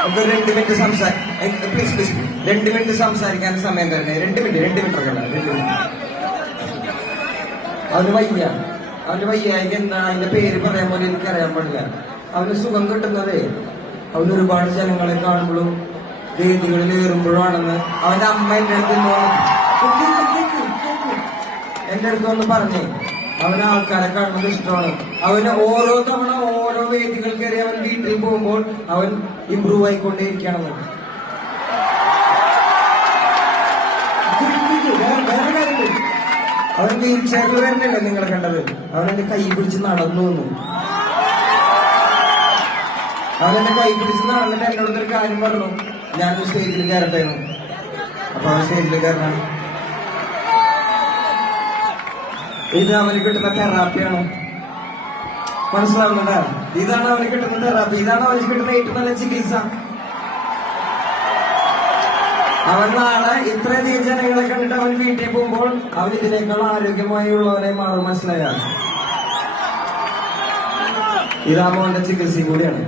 നമുക്ക് 2 minute please 2 minute സംസാരിക്കാൻ സമയം തരണേ. 2 മിനിറ്റ് ഒക്കെ 2 മിനിറ്റ്. അവന് വയ്യായിക്ക് എന്താ അതിന്റെ പേര് പറയാൻ പോലും എനിക്കറിയാൻ പാടില്ല. അവന് സുഖം കിട്ടുന്നതേ അവന് ഒരുപാട് ജനങ്ങളെ കാണുമ്പോഴും വേദികളിൽ ഏറുമ്പോഴാണെന്ന് അവന്റെ അമ്മ എന്റെ അടുത്ത് വന്ന് പറഞ്ഞേ. അവന് ആൾക്കാരെ കാണുന്നത് ഇഷ്ടമാണ്. അവന് ഓരോ തവണ ഓരോ വേദികൾ കയറി അവൻ വീട്ടിൽ പോകുമ്പോൾ അവൻ ഇമ്പ്രൂവ് ആയിക്കൊണ്ടേയിരിക്കുകയാണെന്ന്. വേറെ കാര്യമുണ്ട്, അവൻ വീൽ ചെയറിൽ വരുന്നില്ല നിങ്ങൾ കണ്ടത്. അവനെന്റെ കൈ പിടിച്ച് നടന്നു വന്നു. അവനെന്റെ കൈ പിടിച്ച് നടന്നിട്ട് എന്നോടൊരു കാര്യം പറഞ്ഞു, ഞാനൊരു സ്റ്റേജിൽ കയറട്ടേന്നു. അപ്പൊ അവൻ സ്റ്റേജിൽ കയറണം. ഇത് അവന് കിട്ടുന്ന തെറാപ്പിയാണ്. മനസ്സിലാവുന്നുണ്ടോ? ഇതാണ് അവന് കിട്ടുന്ന തെറാപ്പി. ഇതാണ് അവന് കിട്ടുന്ന ഏറ്റവും നല്ല ചികിത്സ. അവൻ നാളെ ഇത്രയധികം ജനങ്ങളെ കണ്ടിട്ട് അവൻ വീട്ടിൽ പോകുമ്പോൾ അവൻ ഇതിനേക്കാൾ ആരോഗ്യമായി ഉള്ളവനെ മാറും. മനസ്സിലായ? ഇതാ മോന്റെ ചികിത്സ കൂടിയാണ്.